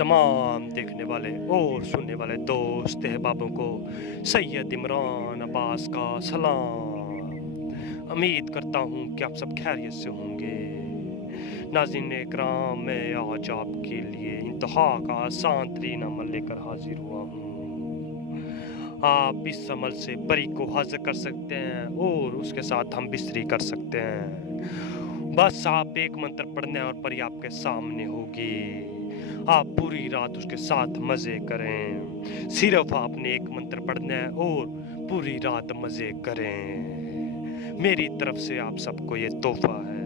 तमाम देखने वाले और सुनने वाले दोस्त अहबाबों को सैयद इमरान अब्बास का सलाम। उम्मीद करता हूँ कि आप सब खैरियत से होंगे। नाज़रीन इकराम, मैं आज आपके लिए इंतहा का आसान तरीन अमल लेकर हाजिर हुआ हूँ। आप इस अमल से परी को हाजिर कर सकते हैं और उसके साथ हम बिस्तरी कर सकते हैं। बस आप एक मंत्र पढ़ना है और परी आपके सामने होगी। आप पूरी रात उसके साथ मज़े करें। सिर्फ आपने एक मंत्र पढ़ना है और पूरी रात मज़े करें। मेरी तरफ से आप सबको ये तोहफा है।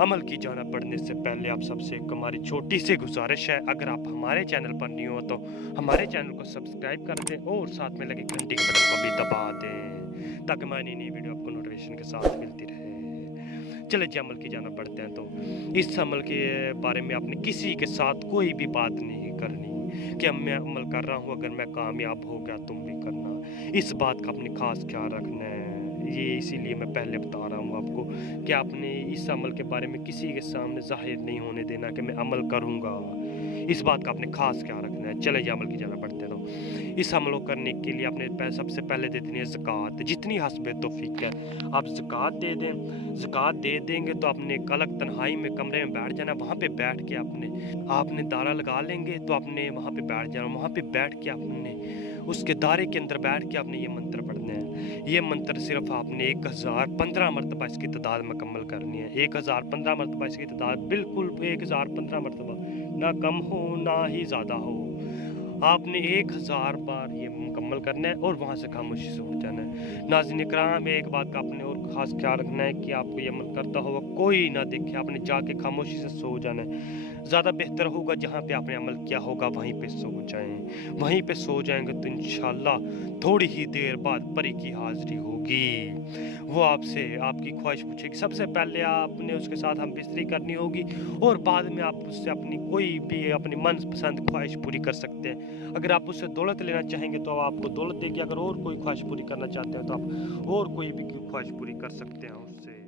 अमल की जाना पढ़ने से पहले आप सबसे एक हमारी छोटी सी गुजारिश है, अगर आप हमारे चैनल पर नहीं हो तो हमारे चैनल को सब्सक्राइब कर दें और साथ में लगे घंटी के बटन को भी दबा दें ताकि हमारी नई वीडियो आपको नोटिफिकेशन के साथ मिलती रहे। चले जी अमल की जाना पढ़ते हैं। तो इस अमल के बारे में आपने किसी के साथ कोई भी बात नहीं करनी कि मैं अमल कर रहा हूँ, अगर मैं कामयाब हो गया तुम भी करना। इस बात का अपने खास ख्याल रखना है। ये इसीलिए मैं पहले बता रहा हूँ आपको कि आपने इस अमल के बारे में किसी के सामने जाहिर नहीं होने देना कि मैं अमल करूँगा। इस बात का अपने खास ख्याल रखना है। चले जी अमल की जाना पढ़ते हैं। तो इस अमल को करने के लिए आपने सबसे पहले दे देनी है ज़कात, जितनी हस्बे तौफीक है आप ज़कात दे दें। ज़कात दे देंगे तो आपने एक अलग तन्हाई में कमरे में बैठ जाना। वहाँ पे बैठ के आपने दारा लगा लेंगे तो आपने वहाँ पे बैठ जाना। वहाँ पे बैठ के आपने उसके दायरे के अंदर बैठ के आपने ये मंत्र पढ़ना है। ये मंत्र सिर्फ आपने 1015 मरतबा इसकी तादाद मुकम्मल करनी है। 1015 मरतबा इसकी तादाद, बिल्कुल 1015 मरतबा, ना कम हो ना ही ज़्यादा हो। आपने 1000 बार ये मुकम्मल करना है और वहाँ से खामोशी से उठ जाना है। नाज़रीन इकराम, एक बात का आपने और ख़ास ख्याल रखना है कि आपको ये अमल करता हुआ कोई ना देखे। आपने जाके खामोशी से सो जाना है। ज़्यादा बेहतर होगा जहाँ पे आपने अमल किया होगा वहीं पे सो जाएं। वहीं पे सो जाएंगे तो इंशाल्लाह थोड़ी ही देर बाद परी की हाज़िरी होगी। वो आपसे आपकी ख्वाहिश पूछेगी। सबसे पहले आपने उसके साथ हम बिस्तरी करनी होगी और बाद में आप उससे अपनी कोई भी अपनी मनपसंद ख्वाहिश पूरी कर सकते हैं। अगर आप उससे दौलत लेना चाहेंगे तो आपको दौलत देगी। अगर और कोई ख्वाहिश पूरी करना चाहते हैं तो आप और कोई भी ख्वाहिश पूरी कर सकते हैं उससे।